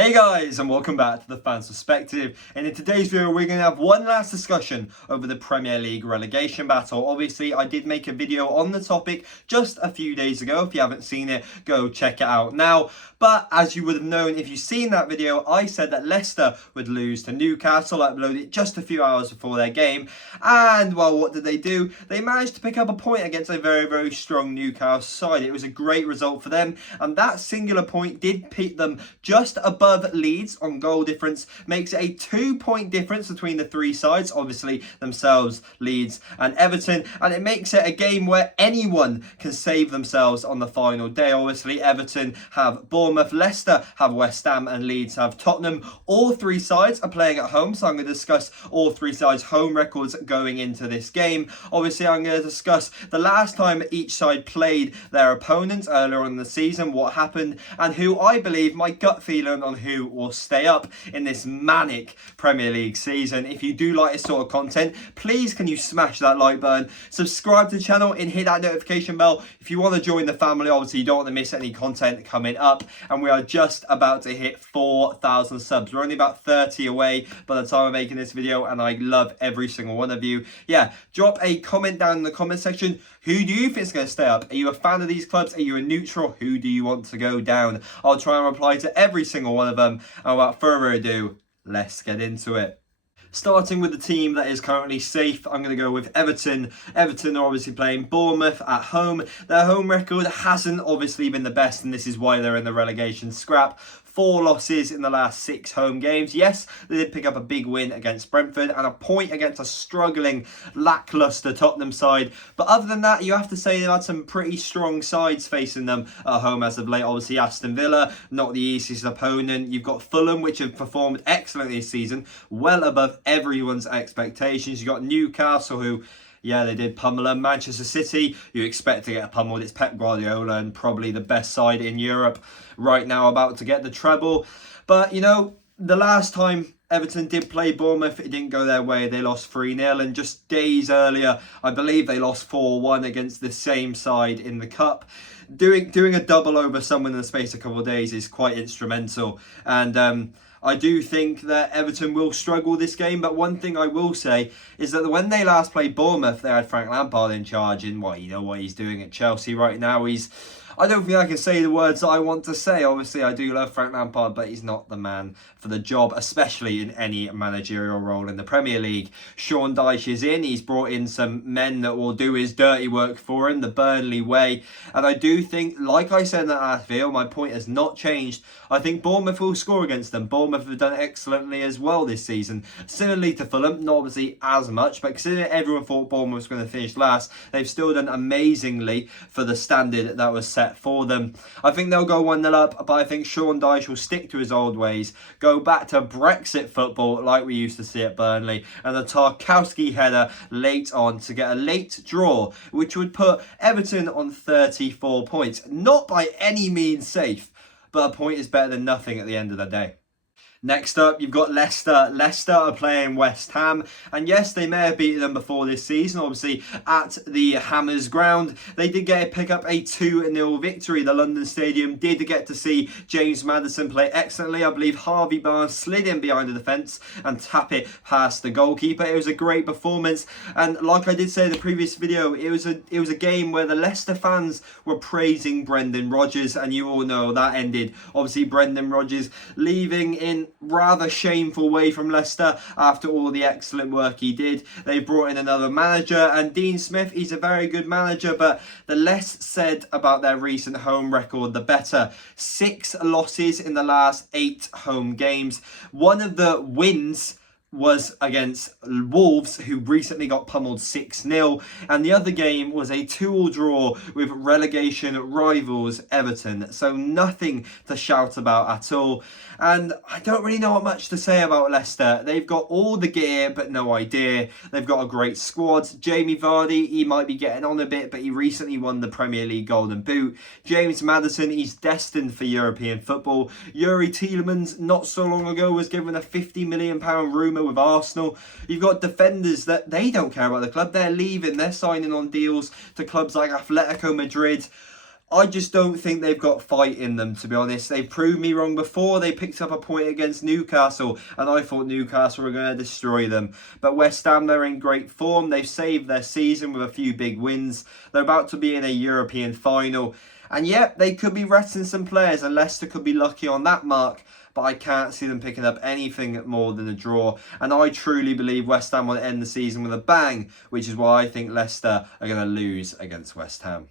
Hey guys, and welcome back to the Fans Perspective. And in today's video, we're going to have one last discussion over the Premier League relegation battle. Obviously, I did make a video on the topic just a few days ago. If you haven't seen it, go check it out now. But as you would have known if you've seen that video, I said that Leicester would lose to Newcastle. I uploaded it just a few hours before their game. And, well, what did they do? They managed to pick up a point against a very, very strong Newcastle side. It was a great result for them. And that singular point did pit them just above Leeds on goal difference, makes it a 2-point difference between the three sides, obviously themselves, Leeds and Everton, and it makes it a game where anyone can save themselves on the final day. Obviously Everton have Bournemouth, Leicester have West Ham, and Leeds have Tottenham. All three sides are playing at home, so I'm going to discuss all three sides' home records going into this game. Obviously I'm going to discuss the last time each side played their opponents earlier on in the season, what happened, and who I believe, my gut feeling on who will stay up in this manic Premier League season. If you do like this sort of content, please can you smash that like button, subscribe to the channel and hit that notification bell if you want to join the family. Obviously you don't want to miss any content coming up, and we are just about to hit 4,000 subs. We're only about 30 away by the time I'm making this video, and I love every single one of you. Yeah, drop a comment down in the comment section. Who do you think is going to stay up? Are you a fan of these clubs? Are you a neutral? Who do you want to go down? I'll try and reply to every single one of them. And without further ado, let's get into it. Starting with the team that is currently safe, I'm going to go with Everton. Everton are obviously playing Bournemouth at home. Their home record hasn't obviously been the best, and this is why they're in the relegation scrap. 4 losses in the last 6 home games. Yes, they did pick up a big win against Brentford and a point against a struggling, lacklustre Tottenham side. But other than that, you have to say they've had some pretty strong sides facing them at home as of late. Obviously, Aston Villa, not the easiest opponent. You've got Fulham, which have performed excellently this season, well above everyone's expectations. You've got Newcastle, who... yeah, they did pummel them. Manchester City, you expect to get pummeled. It's Pep Guardiola and probably the best side in Europe right now, about to get the treble. But, you know, the last time Everton did play Bournemouth, it didn't go their way. They lost 3-0, and just days earlier, I believe they lost 4-1 against the same side in the Cup. Doing a double over someone in the space of a couple of days is quite instrumental. And I do think that Everton will struggle this game, but one thing I will say is that when they last played Bournemouth, they had Frank Lampard in charge, and well, you know what he's doing at Chelsea right now. I don't think I can say the words that I want to say. Obviously, I do love Frank Lampard, but he's not the man for the job, especially in any managerial role in the Premier League. Sean Dyche is in. He's brought in some men that will do his dirty work for him, the Burnley way. And I do think, like I said in that last video, my point has not changed. I think Bournemouth will score against them. Bournemouth have done excellently as well this season. Similarly to Fulham, not obviously as much, but considering everyone thought Bournemouth was going to finish last, they've still done amazingly for the standard that was set for them. I think they'll go 1-0 up, but I think Sean Dyche will stick to his old ways, go back to Brexit football like we used to see at Burnley, and the Tarkowski header late on to get a late draw, which would put Everton on 34 points. Not by any means safe, but a point is better than nothing at the end of the day. Next up, you've got Leicester. Leicester are playing West Ham, and yes, they may have beaten them before this season, obviously at the Hammers ground. They did pick up a 2-0 victory. The London Stadium did get to see James Maddison play excellently. I believe Harvey Barnes slid in behind the defence and tap it past the goalkeeper. It was a great performance, and like I did say in the previous video, it was a game where the Leicester fans were praising Brendan Rodgers, and you all know that ended obviously Brendan Rodgers leaving in rather shameful way from Leicester after all the excellent work he did. They brought in another manager, and Dean Smith, he's a very good manager, but the less said about their recent home record, the better. 6 losses in the last 8 home games. One of the wins was against Wolves, who recently got pummeled 6-0, and the other game was a 2-2 draw with relegation rivals Everton. So nothing to shout about at all. And I don't really know what much to say about Leicester. They've got all the gear, but no idea. They've got a great squad. Jamie Vardy, he might be getting on a bit, but he recently won the Premier League Golden Boot. James Maddison, he's destined for European football. Yuri Tielemans, not so long ago, was given a £50 million rumour with Arsenal. You've got defenders that they don't care about the club. They're leaving. They're signing on deals to clubs like Atletico Madrid. I just don't think they've got fight in them, to be honest. They've proved me wrong before. They picked up a point against Newcastle, and I thought Newcastle were going to destroy them. But West Ham, they're in great form. They've saved their season with a few big wins. They're about to be in a European final. And yet, they could be resting some players, and Leicester could be lucky on that mark. But I can't see them picking up anything more than a draw. And I truly believe West Ham will end the season with a bang, which is why I think Leicester are going to lose against West Ham.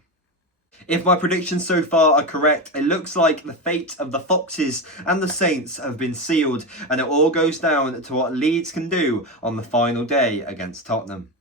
If my predictions so far are correct, it looks like the fate of the Foxes and the Saints have been sealed, and it all goes down to what Leeds can do on the final day against Tottenham.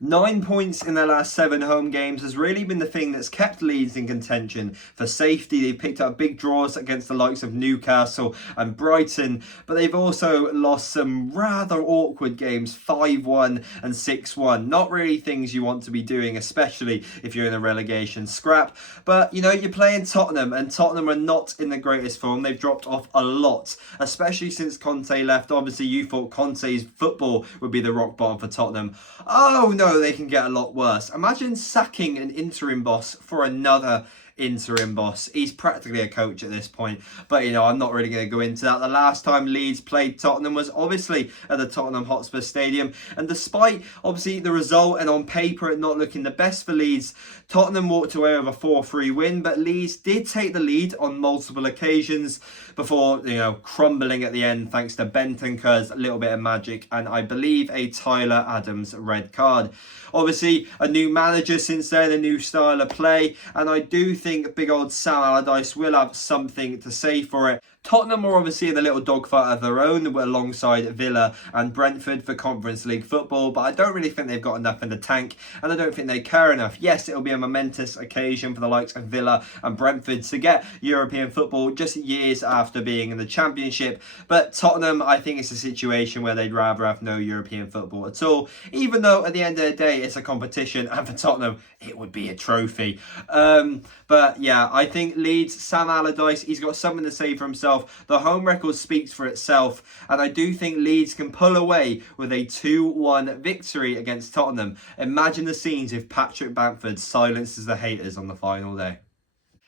9 points in their last 7 home games has really been the thing that's kept Leeds in contention. For safety, they've picked up big draws against the likes of Newcastle and Brighton, but they've also lost some rather awkward games, 5-1 and 6-1. Not really things you want to be doing, especially if you're in a relegation scrap. But, you know, you're playing Tottenham, and Tottenham are not in the greatest form. They've dropped off a lot, especially since Conte left. Obviously, you thought Conte's football would be the rock bottom for Tottenham. Oh, no. They can get a lot worse. Imagine sacking an interim boss for another interim boss. He's practically a coach at this point, but you know, I'm not really going to go into that. The last time Leeds played Tottenham was obviously at the Tottenham Hotspur Stadium, and despite obviously the result and on paper it not looking the best for Leeds, Tottenham walked away with a 4-3 win, but Leeds did take the lead on multiple occasions before, you know, crumbling at the end thanks to Bentancur's little bit of magic and I believe a Tyler Adams red card. Obviously, a new manager since then, a new style of play, and I do think big old Sam Allardyce will have something to say for it. Tottenham are obviously in a little dogfight of their own alongside Villa and Brentford for Conference League football, but I don't really think they've got enough in the tank, and I don't think they care enough. Yes, it'll be a momentous occasion for the likes of Villa and Brentford to get European football just years after being in the Championship, but Tottenham, I think it's a situation where they'd rather have no European football at all, even though at the end of the day it's a competition, and for Tottenham it would be a trophy. But yeah, I think Leeds, Sam Allardyce, he's got something to say for himself. The home record speaks for itself, and I do think Leeds can pull away with a 2-1 victory against Tottenham. Imagine the scenes if Patrick Bamford silences the haters on the final day.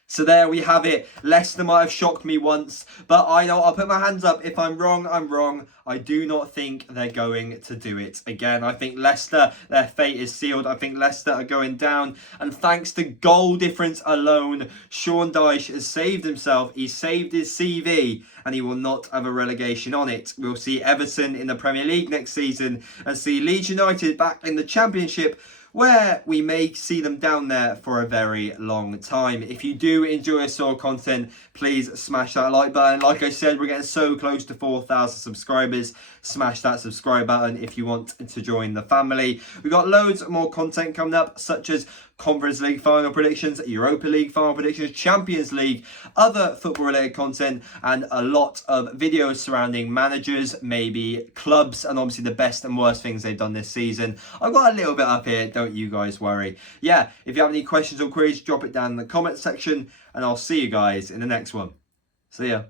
So there we have it. Leicester might have shocked me once, but I know I'll put my hands up. If I'm wrong, I'm wrong. I do not think they're going to do it again. I think Leicester, their fate is sealed. I think Leicester are going down. And thanks to goal difference alone, Sean Dyche has saved himself. He's saved his CV and he will not have a relegation on it. We'll see Everton in the Premier League next season and see Leeds United back in the Championship, where we may see them down there for a very long time. If you do enjoy us sort of content, please smash that like button. Like I said, we're getting so close to 4,000 subscribers. Smash that subscribe button if you want to join the family. We've got loads more content coming up, such as Conference League final predictions, Europa League final predictions, Champions League, other football related content, and a lot of videos surrounding managers, maybe clubs, and obviously the best and worst things they've done this season. I've got a little bit up here, don't you guys worry. Yeah, if you have any questions or queries, drop it down in the comment section, and I'll see you guys in the next one. See ya.